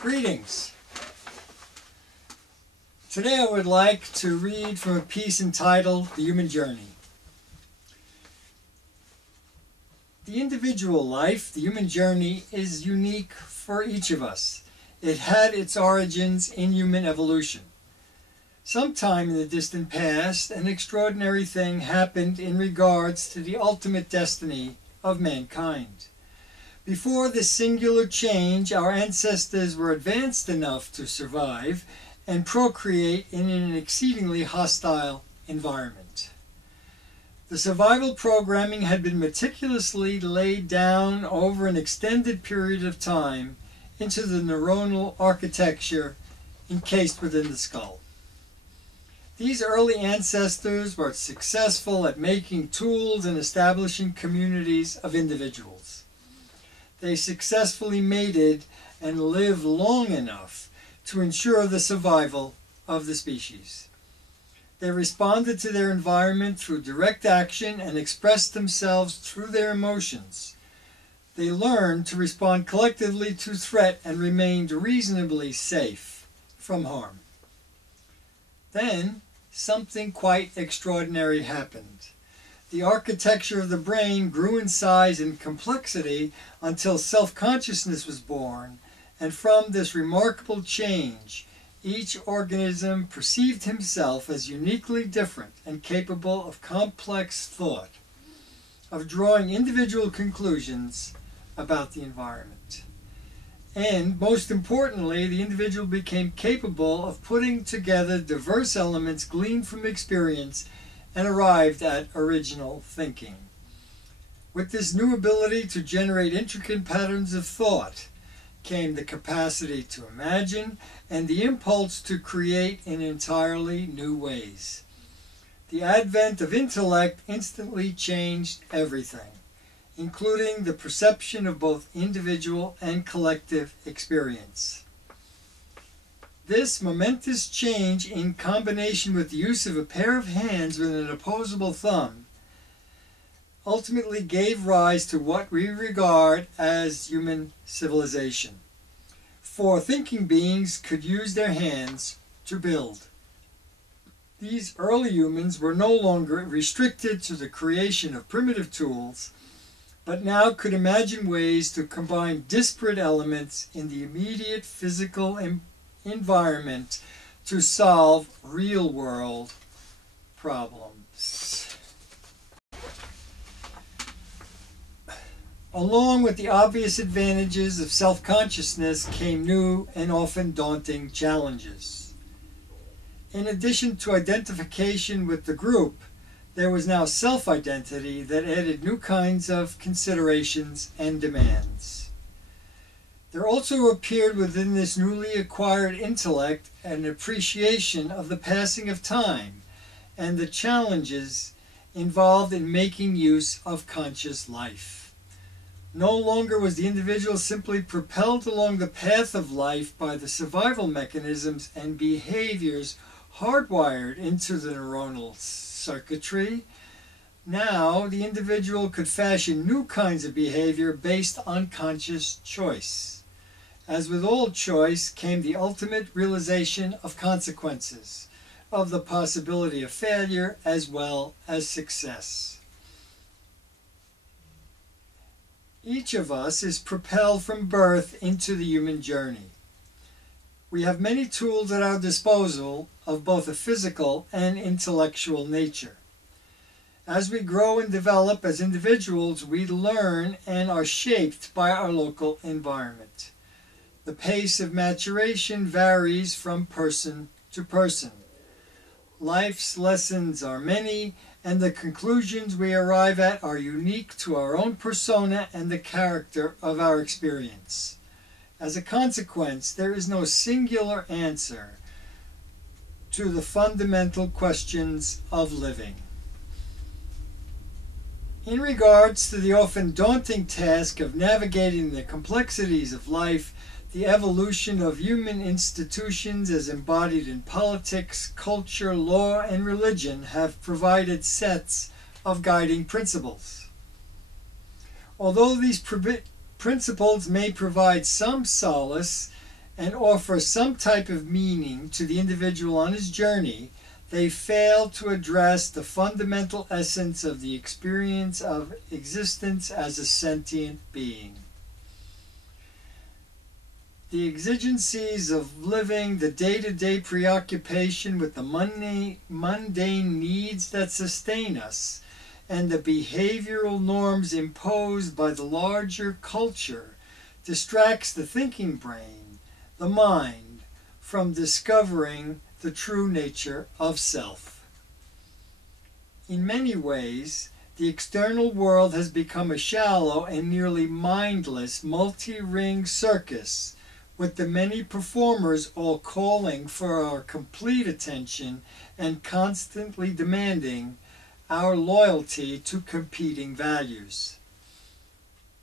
Greetings. Today I would like to read from a piece entitled The Human Journey. The individual life, the human journey, is unique for each of us. It had its origins in human evolution. Sometime in the distant past, an extraordinary thing happened in regards to the ultimate destiny of mankind. Before this singular change, our ancestors were advanced enough to survive and procreate in an exceedingly hostile environment. The survival programming had been meticulously laid down over an extended period of time into the neuronal architecture encased within the skull. These early ancestors were successful at making tools and establishing communities of individuals. They successfully mated and lived long enough to ensure the survival of the species. They responded to their environment through direct action and expressed themselves through their emotions. They learned to respond collectively to threat and remained reasonably safe from harm. Then, something quite extraordinary happened. The architecture of the brain grew in size and complexity until self-consciousness was born, and from this remarkable change, each organism perceived himself as uniquely different and capable of complex thought, of drawing individual conclusions about the environment. And, most importantly, the individual became capable of putting together diverse elements gleaned from experience and arrived at original thinking. With this new ability to generate intricate patterns of thought came the capacity to imagine and the impulse to create in entirely new ways. The advent of intellect instantly changed everything, including the perception of both individual and collective experience. This momentous change, in combination with the use of a pair of hands with an opposable thumb, ultimately gave rise to what we regard as human civilization. For thinking beings could use their hands to build. These early humans were no longer restricted to the creation of primitive tools, but now could imagine ways to combine disparate elements in the immediate physical environment to solve real-world problems. Along with the obvious advantages of self-consciousness came new and often daunting challenges. In addition to identification with the group, there was now self-identity that added new kinds of considerations and demands. There also appeared within this newly acquired intellect an appreciation of the passing of time and the challenges involved in making use of conscious life. No longer was the individual simply propelled along the path of life by the survival mechanisms and behaviors hardwired into the neuronal circuitry. Now, the individual could fashion new kinds of behavior based on conscious choice. As with all choice came the ultimate realization of consequences, of the possibility of failure as well as success. Each of us is propelled from birth into the human journey. We have many tools at our disposal of both a physical and intellectual nature. As we grow and develop as individuals, we learn and are shaped by our local environment. The pace of maturation varies from person to person. Life's lessons are many, and the conclusions we arrive at are unique to our own persona and the character of our experience. As a consequence, there is no singular answer to the fundamental questions of living. In regards to the often daunting task of navigating the complexities of life, the evolution of human institutions as embodied in politics, culture, law, and religion have provided sets of guiding principles. Although these principles may provide some solace and offer some type of meaning to the individual on his journey, they fail to address the fundamental essence of the experience of existence as a sentient being. The exigencies of living, the day-to-day preoccupation with the mundane needs that sustain us, and the behavioral norms imposed by the larger culture distracts the thinking brain, the mind, from discovering the true nature of self. In many ways, the external world has become a shallow and nearly mindless multi-ring circus, with the many performers all calling for our complete attention and constantly demanding our loyalty to competing values.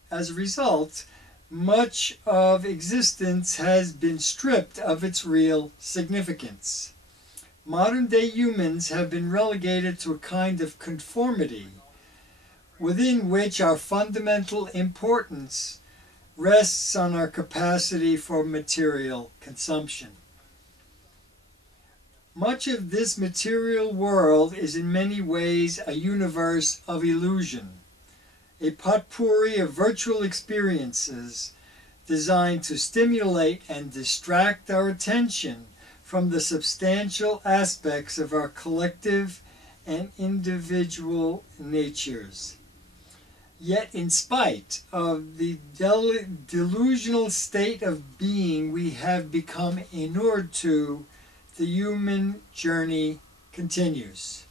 As a result, much of existence has been stripped of its real significance. Modern-day humans have been relegated to a kind of conformity within which our fundamental importance rests on our capacity for material consumption. Much of this material world is in many ways a universe of illusion, a potpourri of virtual experiences designed to stimulate and distract our attention from the substantial aspects of our collective and individual natures. Yet, in spite of the delusional state of being we have become inured to, the human journey continues.